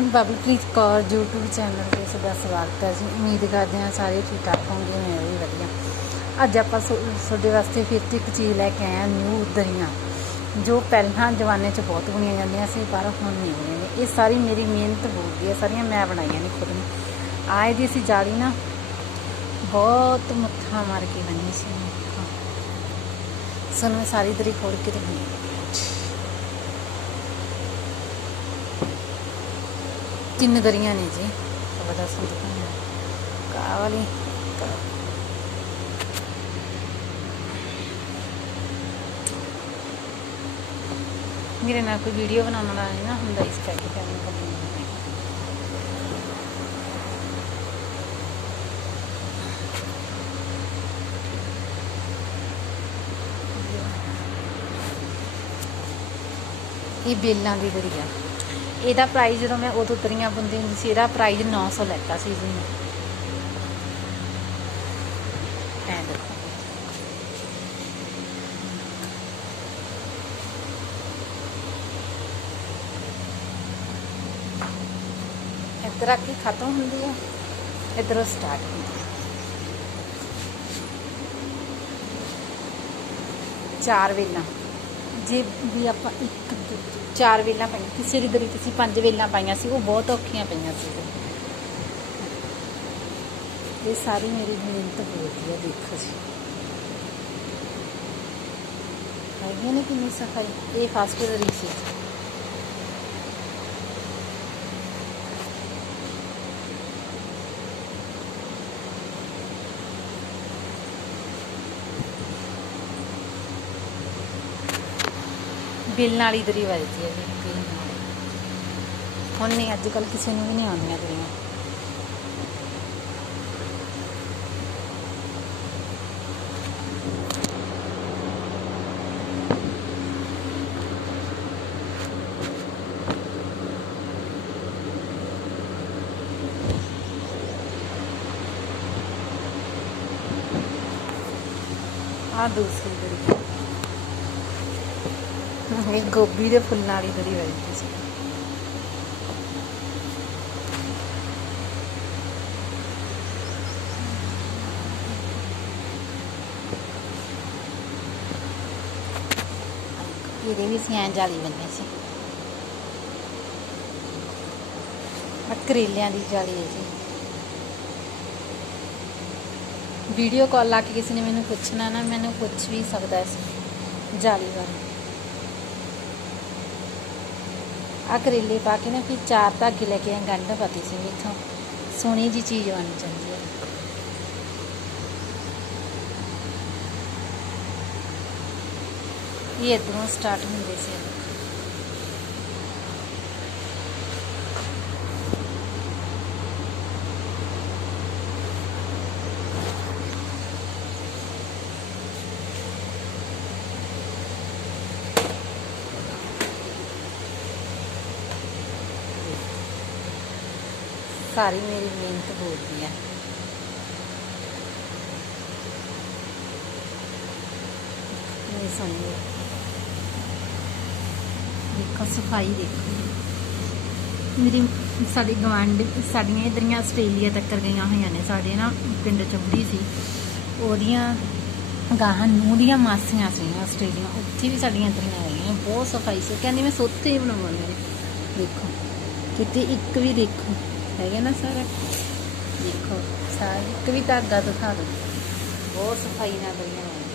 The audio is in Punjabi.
ਬਬਲਪ੍ਰੀਤ ਕੌਰ YouTube ਚੈਨਲ ਤੇ ਤੁਹਾਡਾ ਸਵਾਗਤ ਹੈ ਜੀ। ਉਮੀਦ ਕਰਦੇ ਹਾਂ ਸਾਰੇ ਠੀਕ ਠਾਕ ਹੋਣਗੇ, ਮੈਂ ਵੀ ਵਧੀਆ। ਅੱਜ ਆਪਾਂ ਸੋ- ਤੁਹਾਡੇ ਵਾਸਤੇ ਫਿਰ ਤੋਂ ਇੱਕ ਚੀਜ਼ ਲੈ ਕੇ ਆਏ ਹਾਂ, ਨਿਊ ਦਰੀਆਂ। ਜੋ ਪਹਿਲਾਂ ਜ਼ਮਾਨੇ 'ਚ ਬਹੁਤ ਬਣੀਆਂ ਜਾਂਦੀਆਂ ਸੀ, ਪਰ ਹੁਣ ਨਹੀਂ ਬਣੀਆਂ ਇਹ ਸਾਰੀ ਮੇਰੀ ਮਿਹਨਤ ਬੋਲਦੀ ਹੈ, ਸਾਰੀਆਂ ਮੈਂ ਬਣਾਈਆਂ ਨੇ ਖੁਦ ਨੇ। ਆਏ ਦੀ ਸੀ ਜਾਲੀ ਨਾ ਬਹੁਤ ਮੱਥਾ ਮਾਰ ਕੇ ਬਣੀ ਸੀ। ਸਾਨੂੰ ਮੈਂ ਸਾਰੀ ਦਰੀ ਖੋਲ ਕੇ ਤੇ ਬਣੀ ਤਿੰਨ ਦਰੀਆਂ ਨੇ ਜੀ ਬੜਾ ਸੁੰਦਰ ਕਾ ਵਾਲੀ ਮੇਰੇ ਨਾਲ ਕੋਈ ਵੀਡੀਓ ਬਣਾਉਣ ਵਾਲਾ ਨਹੀਂ ਨਾ ਹੁੰਦਾ ਇਸ ਕਰਕੇ ਇਹਦਾ ਪ੍ਰਾਈਸ ਜਦੋਂ ਮੈਂ ਉਦੋਂ ਦਰੀਆਂ ਬੁੰਦੀ ਹੁੰਦੀ ਸੀ, ਇਹਦਾ ਪ੍ਰਾਈਸ 900 ਲੈਤਾ ਸੀ ਜੀ ਮੈਂ। ਐ ਦੇਖੋ। ਇੱਧਰ ਆ ਖਤਮ ਹੁੰਦੀ ਹੈ ਇੱਧਰੋਂ ਸਟਾਰਟ ਹੁੰਦੀ ਹੈ ਚਾਰ ਵੇਲਾਂ। ਜੇ ਵੀ ਆਪਾਂ ਇੱਕ ਦੋ, ਚਾਰ ਵੇਲਾਂ ਪਾਈਆਂ ਕਿਸੇ ਦੀ ਦਰੀ ਤੇ ਅਸੀਂ ਪੰਜ ਵੇਲਾਂ ਪਾਈਆਂ ਸੀ ਉਹ ਬਹੁਤ ਔਖੀਆਂ ਪਈਆਂ ਸੀ। ਇਹ ਸਾਰੀ ਮੇਰੀ ਮਿਹਨਤ ਹੋਈ ਹੈ ਦੇਖੋ ਜੀ। ਹੈਗੀ ਨੇ ਕਿੰਨੀ ਸਫ਼ਾਈ? ਇਹ ਫਾਸਟ ਦਰੀ ਸੀ। ਬਿੱਲ ਨਾਲ ਹੀ ਦਰੀ ਵੱਜਦੀ ਹੈ ਜੀ ਬਿੱਲ ਨਾਲ ਹੁਣ ਨਹੀਂ ਅੱਜ ਕੱਲ ਕਿਸੇ ਨੂੰ ਵੀ ਨਹੀਂ ਆਉਂਦੀਆਂ ਦਰੀਆਂ ਆ ਦੂਸਰੀ ਦਰੀ ਇਹ ਗੋਭੀ ਦੇ ਫੁੱਲਾਂ ਵਾਲੀ ਦਰੀ ਵੱਜਦੀ ਸੀ। ਇਹਦੇ ਵੀ ਸੀ ਜਾਲੀ ਬੰਨੇ ਸੀ। ਆਹ ਕਰੇਲਿਆਂ ਦੀ ਜਾਲੀ ਹੈ ਜੀ। ਵੀਡੀਓ ਕਾਲ ਲਾ ਕੇ ਕਿਸੇ ਨੇ ਮੈਨੂੰ ਪੁੱਛਣਾ ਨਾ, ਮੈਨੂੰ ਪੁੱਛ ਵੀ ਸਕਦਾ ਸੀ ਜਾਲੀ ਬਾਰੇ। ਆ ਕਰੇਲੇ ਪਾ ਕੇ ਨਾ ਫਿਰ ਚਾਰ ਧਾਗੇ ਲੈ ਕੇ ਗੰਢ ਪਾਤੀ ਸੀ ਇੱਥੋਂ ਸੋਹਣੀ ਜੀ ਚੀਜ਼ ਬਣ ਜਾਂਦੀ ਹੈ ਇਹ ਇਧਰੋਂ ਸਟਾਰਟ ਹੁੰਦੇ ਸੀ ਸਾਰੀ ਮੇਰੀ ਮਿਹਨਤ ਹੋ ਗਈ ਹੈ। ਇਹ ਸੋਹਣੀ ਦੇਖੋ, ਸਫ਼ਾਈ ਦੇਖੋ। ਮੇਰੀ ਸਾਡੀ ਗਵਾਂਢ ਸਾਡੀਆਂ ਇਧਰੀਆਂ ਆਸਟ੍ਰੇਲੀਆ ਤੱਕ ਗਈਆਂ ਹੋਈਆਂ ਨੇ, ਸਾਡੇ ਨਾ ਪਿੰਡ ਚੰਬੜੀ ਸੀ। ਉਹਦੀਆਂ ਗਾਹਾਂ ਨੂੰ ਦੀਆਂ ਮਾਸੀਆਂ ਸੀ ਆਸਟ੍ਰੇਲੀਆ। ਉੱਥੇ ਵੀ ਸਾਡੀਆਂ ਇਧਰੀਆਂ ਗਈਆਂ, ਬਹੁਤ ਸਫ਼ਾਈ ਸੀ। ਕਹਿੰਦੀ ਮੈਂ ਸੋਤੇ ਹੀ ਬਣਾਉਣੀ ਦੇਖੋ, ਕਿਤੇ ਇੱਕ ਵੀ ਦੇਖੋ। ਹੈਗਾ ਨਾ ਸਾਰਾ? ਦੇਖੋ, ਸਾਰਾ, ਇੱਕ ਵੀ ਧਾਗਾ ਦਿਖਾ ਦੋ ਬਹੁਤ ਸਫ਼ਾਈ ਨਾਲ ਬਣੀਆਂ ਹੋਈਆਂ।